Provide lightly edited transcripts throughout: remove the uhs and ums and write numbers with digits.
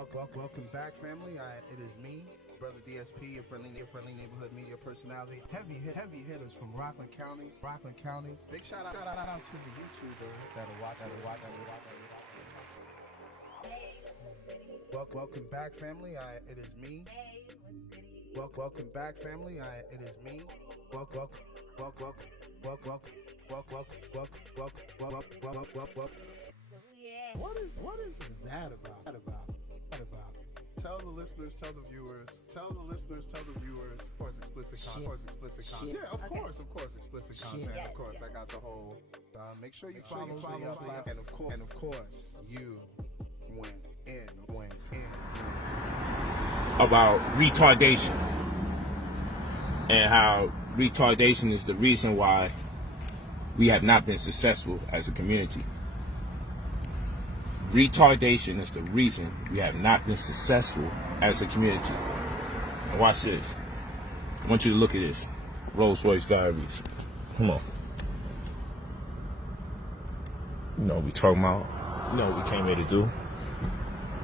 Welcome back, family. It is me, Brother DSP, your friendly neighborhood media personality. Heavy hitters from Rockland County. Big shout out to the YouTubers that are watching. Welcome back, family. It is me. Welcome back, family. It is me. Welcome. What is that about? Tell the listeners, tell the viewers. Of course, explicit content. Yeah, of course, explicit content. Yes, of course, yes. I got the whole. Make sure you follow up, and of course, you win in. About retardation and how retardation is the reason why we have not been successful as a community. Retardation is the reason we have not been successful as a community. And watch this. I want you to look at this. Rolls-Royce Diaries. Come on. You know what we talking about. You know what we came here to do.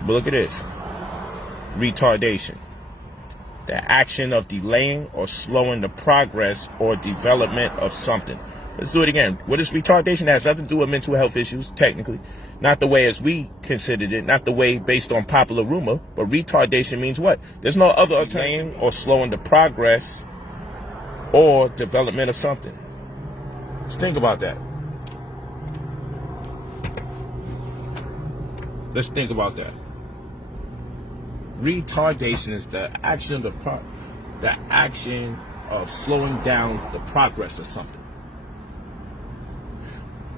But look at this. Retardation. The action of delaying or slowing the progress or development of something. Let's do it again. What is retardation? It has nothing to do with mental health issues, technically. Not the way as we considered it, not the way based on popular rumor, but retardation means what? There's no other alternative or slowing the progress or development of something. Let's think about that. Let's think about that. Retardation is the action of slowing down the progress of something.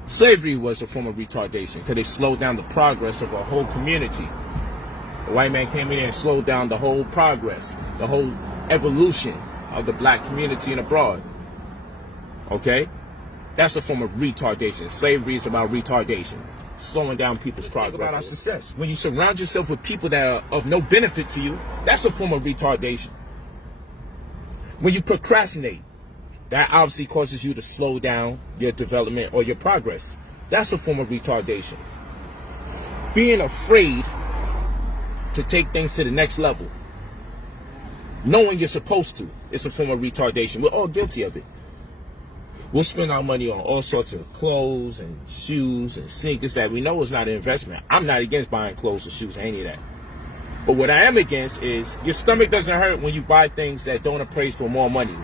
Slavery was a form of retardation because it slowed down the progress of a whole community. The white man came in and slowed down the whole progress, the whole evolution of the black community and abroad. Okay? That's a form of retardation. Slavery is about retardation, slowing down people's progress. Think about our success. When you surround yourself with people that are of no benefit to you, that's a form of retardation. When you procrastinate, that obviously causes you to slow down your development or your progress. That's a form of retardation. Being afraid to take things to the next level, knowing you're supposed to, it's a form of retardation. We're all guilty of it. We'll spend our money on all sorts of clothes and shoes and sneakers that we know is not an investment. I'm not against buying clothes or shoes or any of that. But what I am against is your stomach doesn't hurt when you buy things that don't appraise for more money.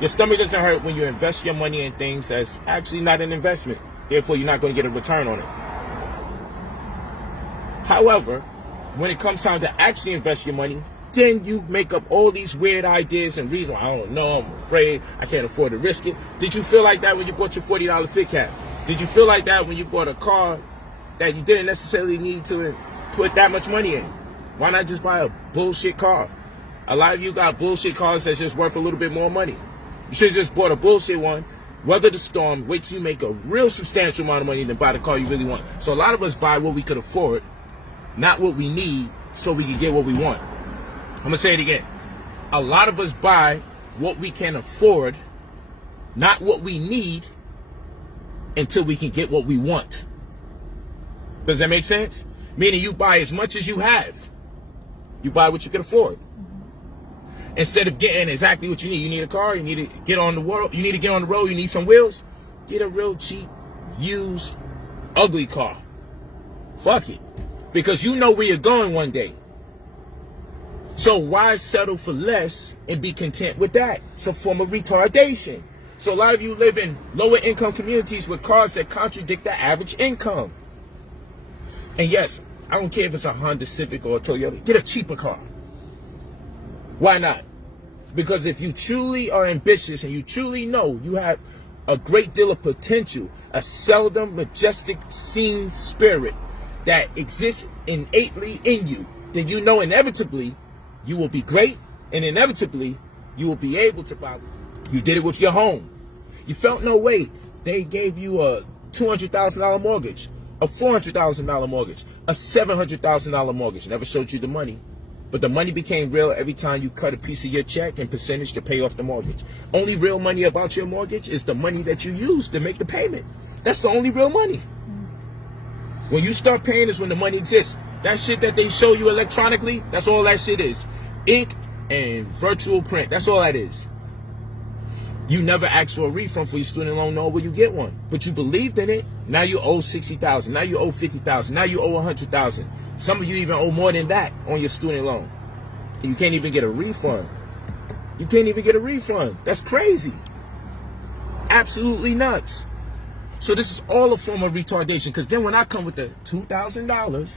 Your stomach doesn't hurt when you invest your money in things that's actually not an investment. Therefore, you're not going to get a return on it. However, when it comes time to actually invest your money, then you make up all these weird ideas and reasons. I don't know, I'm afraid, I can't afford to risk it. Did you feel like that when you bought your $40 fit cap? Did you feel like that when you bought a car that you didn't necessarily need to put that much money in? Why not just buy a bullshit car? A lot of you got bullshit cars that's just worth a little bit more money. You should have just bought a bullshit one, weather the storm, wait till you make a real substantial amount of money, then buy the car you really want. So a lot of us buy what we could afford, not what we need, so we can get what we want. I'm going to say it again. A lot of us buy what we can afford, not what we need, until we can get what we want. Does that make sense? Meaning you buy as much as you have. You buy what you can afford. Instead of getting exactly what you need. You need a car, you need to get on the road, you need some wheels. Get a real cheap, used, ugly car. Fuck it. Because you know where you're going one day. So why settle for less and be content with that? It's a form of retardation. So a lot of you live in lower income communities with cars that contradict the average income. And yes, I don't care if it's a Honda Civic or a Toyota. Get a cheaper car. Why not? Because if you truly are ambitious and you truly know you have a great deal of potential, a seldom majestic seen spirit that exists innately in you, then you know inevitably you will be great, and inevitably you will be able to buy. You did it with your home. You felt no way. They gave you a $200,000 mortgage, a $400,000 mortgage, a $700,000 mortgage. Never showed you the money. But the money became real every time you cut a piece of your check and percentage to pay off the mortgage. Only real money about your mortgage is the money that you use to make the payment. That's the only real money. When you start paying is when the money exists. That shit that they show you electronically, that's all that shit is. Ink and virtual print, that's all that is. You never asked for a refund for your student loan, nor will you get one. But you believed in it. Now you owe $60,000. Now you owe $50,000. Now you owe $100,000. Some of you even owe more than that on your student loan. And you can't even get a refund. You can't even get a refund. That's crazy. Absolutely nuts. So this is all a form of retardation. Because then when I come with the $2,000,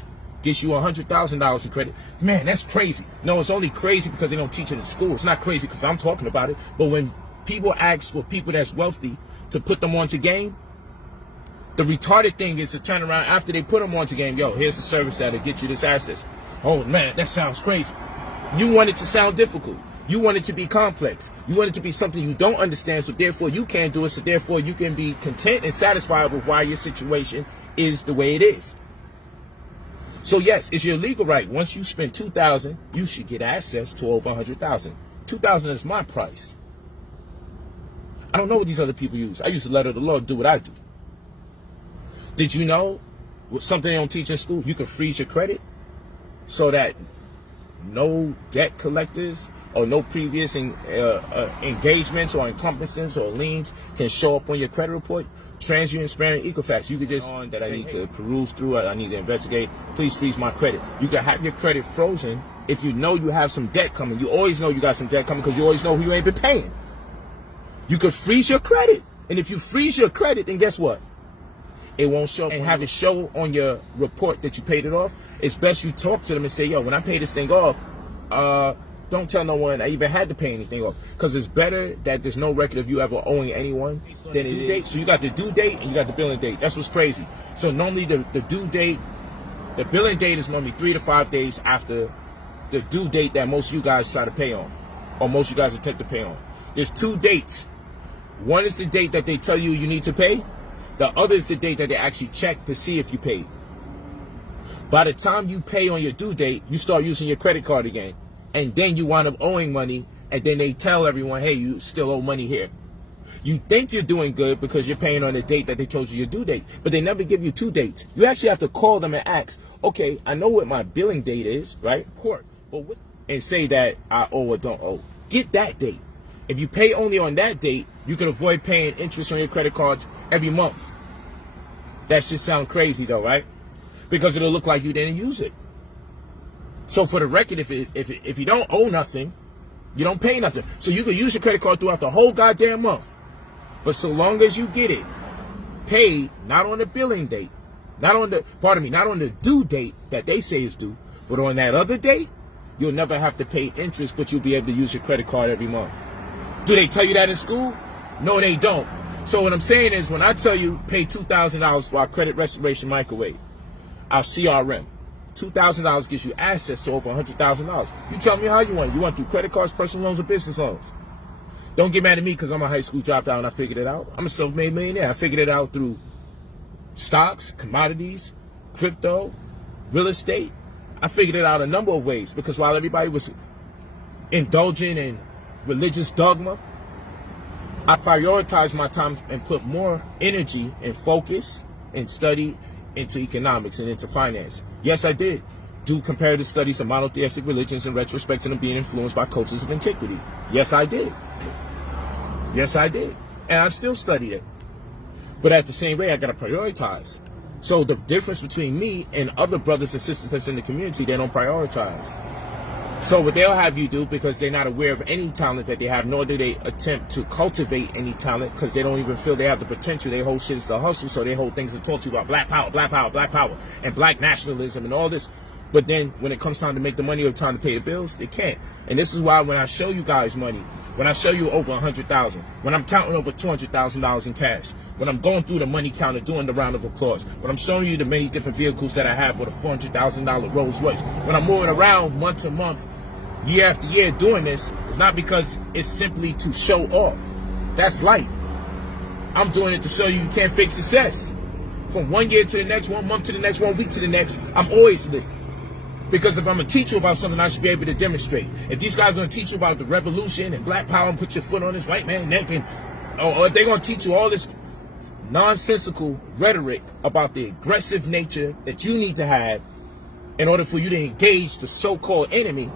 gets you $100,000 in credit, man, that's crazy. No, it's only crazy because they don't teach it in school. It's not crazy because I'm talking about it. But when people ask for people that's wealthy to put them onto game, the retarded thing is to turn around after they put them onto game. Yo, here's the service that'll get you this access. Oh man, that sounds crazy. You want it to sound difficult. You want it to be complex. You want it to be something you don't understand, so therefore you can't do it, so therefore you can be content and satisfied with why your situation is the way it is. So yes, it's your legal right. Once you spend $2,000, you should get access to over $100,000. $2,000 is my price. I don't know what these other people use. I use the letter of the law to do what I do. Did you know something they don't teach in school? You can freeze your credit so that no debt collectors or no previous engagements or encompasses or liens can show up on your credit report. TransUnion, Sparing, Equifax. You could just that I need to peruse through, I need to investigate. Please freeze my credit. You can have your credit frozen if you know you have some debt coming. You always know you got some debt coming because you always know who you ain't been paying. You could freeze your credit. And if you freeze your credit, then guess what? It won't show up and have it show on your report that you paid it off. It's best you talk to them and say, yo, when I pay this thing off, don't tell no one I even had to pay anything off. Because it's better that there's no record of you ever owing anyone than a due date. So you got the due date and you got the billing date. That's what's crazy. So normally the due date, the billing date is normally 3 to 5 days after the due date that most of you guys try to pay on, or most of you guys attempt to pay on. There's 2 dates. One is the date that they tell you you need to pay. The other is the date that they actually check to see if you paid. By the time you pay on your due date, you start using your credit card again. And then you wind up owing money, and then they tell everyone, hey, you still owe money here. You think you're doing good because you're paying on the date that they told you your due date, but they never give you 2 dates. You actually have to call them and ask, okay, I know what my billing date is, right? But and say that I owe or don't owe. Get that date. If you pay only on that date, you can avoid paying interest on your credit cards every month. That should sound crazy though, right? Because it'll look like you didn't use it. So for the record, if you don't owe nothing, you don't pay nothing. So you can use your credit card throughout the whole goddamn month. But so long as you get it paid, not on the billing date, not on the due date that they say is due, but on that other date, you'll never have to pay interest, but you'll be able to use your credit card every month. Do they tell you that in school? No, they don't. So what I'm saying is, when I tell you pay $2,000 for our credit restoration microwave, our CRM, $2,000 gives you access to over $100,000. You tell me how you want it. You want through credit cards, personal loans, or business loans? Don't get mad at me because I'm a high school dropout and I figured it out. I'm a self-made millionaire. I figured it out through stocks, commodities, crypto, real estate. I figured it out a number of ways because while everybody was indulging in religious dogma, I prioritized my time and put more energy and focus and study into economics and into finance. Yes, I did do comparative studies of monotheistic religions in retrospect to them being influenced by cultures of antiquity. Yes, I did. Yes, I did. And I still study it. But at the same rate, I got to prioritize. So the difference between me and other brothers and sisters that's in the community, they don't prioritize. So what they'll have you do, because they're not aware of any talent that they have, nor do they attempt to cultivate any talent because they don't even feel they have the potential. They hold shit as the hustle, so they hold things to talk to you about black power, black power, black power, and black nationalism and all this. But then when it comes time to make the money or time to pay the bills, they can't. And this is why when I show you guys money, when I show you over 100,000, when I'm counting over $200,000 in cash, when I'm going through the money counter, doing the round of applause, when I'm showing you the many different vehicles that I have with a $400,000 Rolls Royce, when I'm moving around month to month, year after year doing this, it's not because it's simply to show off. That's light. I'm doing it to show you can't fake success. From 1 year to the next, 1 month to the next, 1 week to the next, I'm always lit. Because if I'm going to teach you about something, I should be able to demonstrate. If these guys are going to teach you about the revolution and black power and put your foot on this white man's neck, and or if they're going to teach you all this nonsensical rhetoric about the aggressive nature that you need to have in order for you to engage the so-called enemy,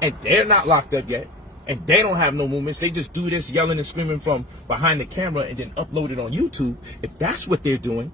and they're not locked up yet, and they don't have no movements. They just do this yelling and screaming from behind the camera and then upload it on YouTube. If that's what they're doing,